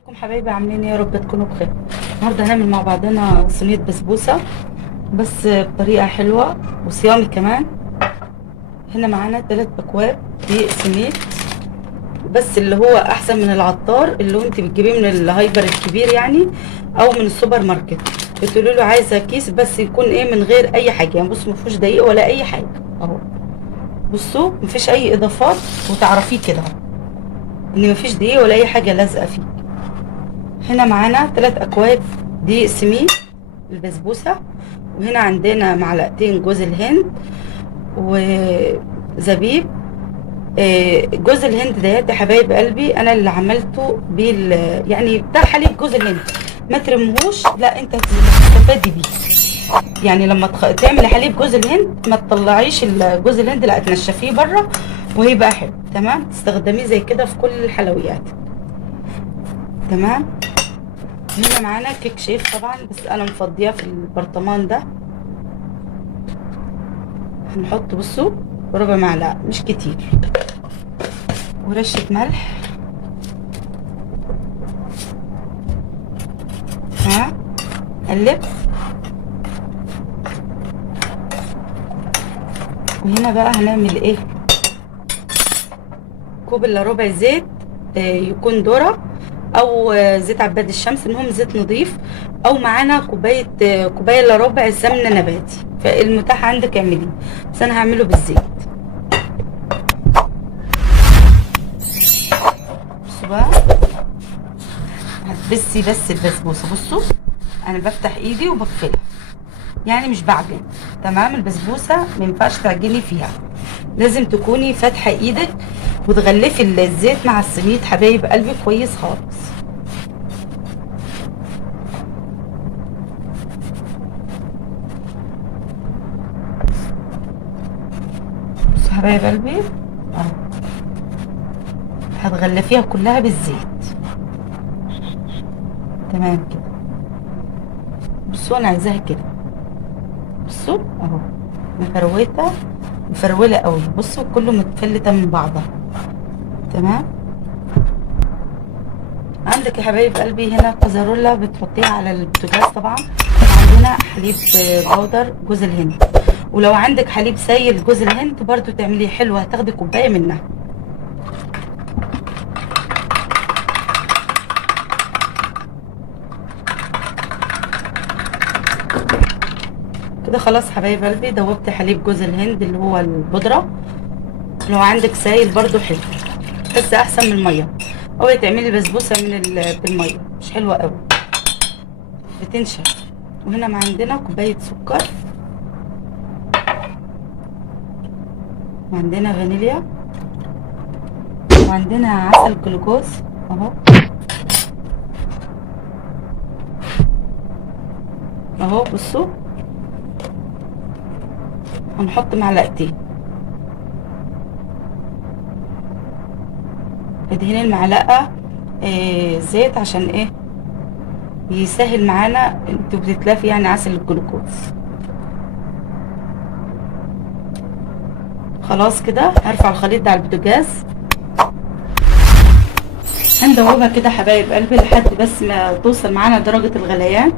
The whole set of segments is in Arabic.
ازيكم حبايبي؟ عاملين ايه؟ يا رب تكونوا بخير. النهارده هنعمل مع بعضنا صينيه بسبوسه بس بطريقه حلوه وصيامي كمان. هنا معانا 3 اكواب دقيق سميد، بس اللي هو احسن من العطار اللي هو انت بتجيبيه من الهايبر الكبير يعني، او من السوبر ماركت. بتقولوا له عايزه كيس بس يكون ايه من غير اي حاجه، يعني بصوا ما فيهوش دقيق ولا اي حاجه اهو. بصوا مفيش اي اضافات، وتعرفيه كده ان مفيش دقيق ولا اي حاجه لازقه فيه. هنا معانا 3 اكواب دقيق سميد البسبوسه، وهنا عندنا معلقتين جوز الهند وزبيب. جوز الهند ديت يا حبايب قلبي انا اللي عملته يعني بتاع حليب جوز الهند، ما ترمهوش، لا انت هتستفادي بيه. يعني لما تعملي حليب جوز الهند ما تطلعيش جوز الهند، لا تنشفيه بره وهيبقى حلو. تمام، تستخدميه زي كده في كل الحلويات. تمام. هنا معانا كيك شيف طبعا، بس انا مفضيه في البرطمان ده. هنحط بصوا ربع معلقه مش كتير، ورشه ملح. ها، قلب. وهنا بقى هنعمل ايه؟ كوب الا ربع زيت، يكون ذره او زيت عباد الشمس، المهم زيت نظيف. او معانا كوبايه الا ربع سمنه نباتي، فالمتاح عندك اعمليه، بس انا هعمله بالزيت. بصوا بقى، هتبسي بس البسبوسه. بصوا انا بفتح ايدي وبقفلها، يعني مش بعجن. تمام، البسبوسه ما ينفعش تعجني فيها، لازم تكوني فاتحه ايدك وتغلفي الزيت مع السميد حبايب قلبي كويس خالص. بصوا حبايب قلبي اهو، هتغلفيها كلها بالزيت. تمام كده. بصوا انا عايزاها كده، بصوا اهو، مفروته مفروله قوي، بصوا كله متفلته من بعضها. تمام. عندك يا حبايب قلبي هنا كازارولا بتحطيها على البوتاجاز طبعا. عندنا حليب بودر جوز الهند، ولو عندك حليب سايل جوز الهند برضو تعمليه حلو، هتاخدي كوبايه منها. كده خلاص حبايب قلبي، دوبت حليب جوز الهند اللي هو البودره. لو عندك سايل برضو حلو، بس احسن من الميه. اوعي تعملي بسبوسه بالميه، مش حلوه قوي، بتنشف. وهنا ما عندنا كوبايه سكر، وعندنا فانيليا، وعندنا عسل جلوكوز اهو. اهو بصوا، هنحط معلقتين. ادهني المعلقه زيت عشان ايه؟ يسهل معانا، انتوا بتتلافي يعني عسل الجلوكوز. خلاص كده هرفع الخليط ده على البوتاجاز، هندوبها كده حبايب قلبي لحد بس ما توصل معانا درجة الغليان،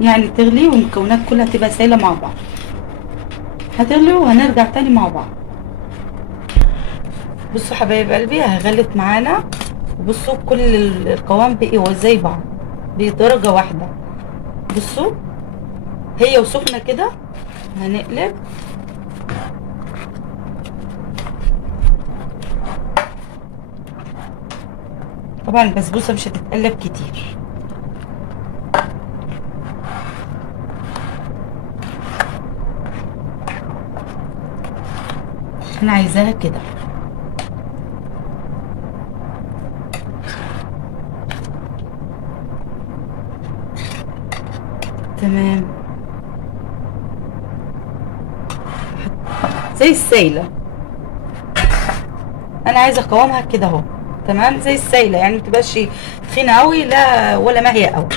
يعني تغلي والمكونات كلها تبقى سايلة مع بعض. هتغلي وهنرجع تاني مع بعض. بصوا حبايب قلبي هغلت معانا، بصوا كل القوام بقي زي بعض بدرجة واحدة. بصوا هي وسخنة كده هنقلب. طبعا البسبوسة مش هتتقلب كتير. انا عايزاها كده. تمام، زي السايله. انا عايزه قوامها كده اهو، تمام زي السايله، يعني متبقاش تخينه قوي لا ولا ماهيه قوي.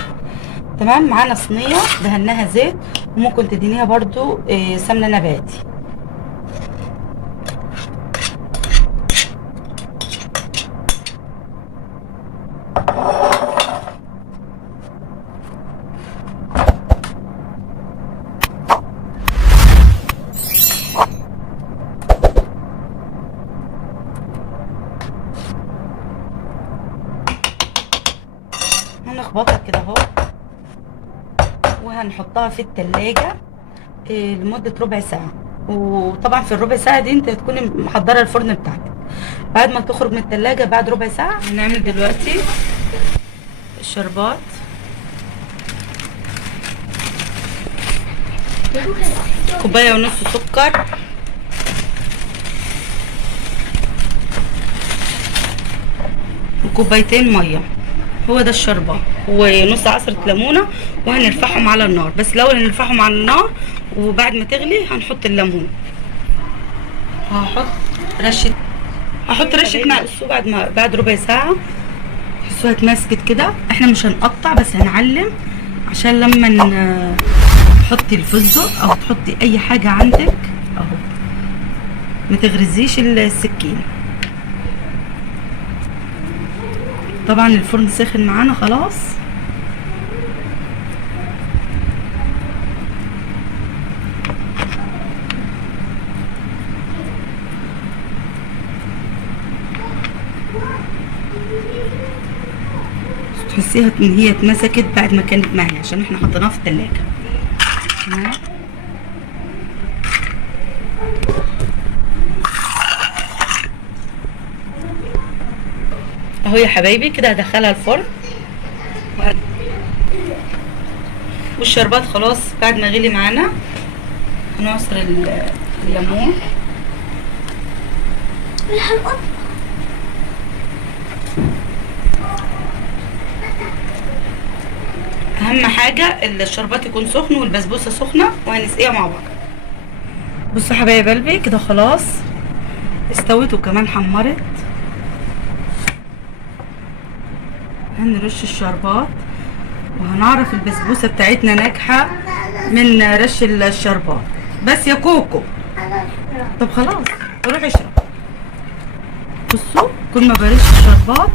تمام. معانا صينيه دهناها زيت، وممكن تدينيها برضو سمنه نباتي. هنخبطها كده اهو، وهنحطها في التلاجة لمدة ربع ساعة. وطبعا في الربع ساعة دي انت هتكوني محضرة الفرن بتاعتك. بعد ما تخرج من التلاجة بعد ربع ساعة هنعمل دلوقتي الشربات. كوباية ونص سكر، وكوبايتين ميه، هو ده الشربات، ونص عصرة ليمونة، وهنرفعهم على النار. بس الاول هنرفعهم على النار، وبعد ما تغلي هنحط الليمون. هحط رشة ماء السو بعد ربع ساعة. السو اتمسكت كده، احنا مش هنقطع بس هنعلم، عشان لما تحطي الفستق او تحطي اي حاجة عندك اهو ما تغرزيش السكين. طبعا الفرن سخن معانا خلاص. تحسيها ان هي اتمسكت بعد ما كانت معايا، عشان احنا حطيناها في التلاجة. اهو يا حبايبي كده هدخلها الفرن. والشربات خلاص بعد ما غلي معانا هنعصر الليمون. اهم حاجه الشربات يكون سخن والبسبوسه سخنه، وهنسقيها مع بعض. بصوا حبايب قلبي كده خلاص استوت وكمان حمرت. هنرش الشربات وهنعرف البسبوسه بتاعتنا ناجحه من رش الشربات. بس يا كوكو طب خلاص روح اشرب. بصوا كل ما برش الشربات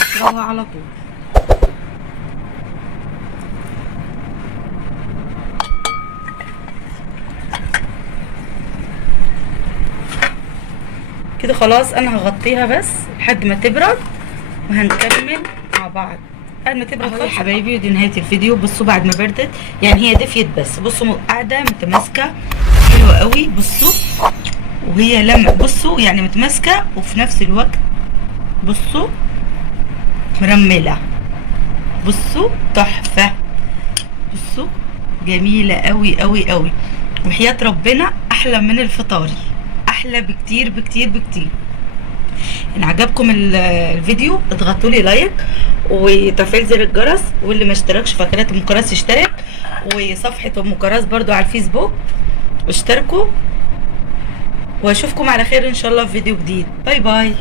بشربها على طول. كده خلاص انا هغطيها بس لحد ما تبرد، وهنكمل مع بعض بعد ما تبرد. يا حبايبي ودي نهايه الفيديو. بصوا بعد ما بردت يعني هي دفيت، بس بصوا قاعده متماسكه حلوه قوي. بصوا وهي لما بصوا يعني متماسكه، وفي نفس الوقت بصوا مرمله. بصوا تحفه، بصوا جميله قوي قوي قوي، وحياه ربنا احلى من الفطاري، احلى بكتير بكتير بكتير. ان عجبكم الفيديو اضغطوا لي لايك وتفعيل زر الجرس، واللي ما اشتركش في قناه ام كراس يشترك، وصفحه ام كراس برضو على الفيسبوك اشتركوا. واشوفكم على خير ان شاء الله في فيديو جديد. باي باي.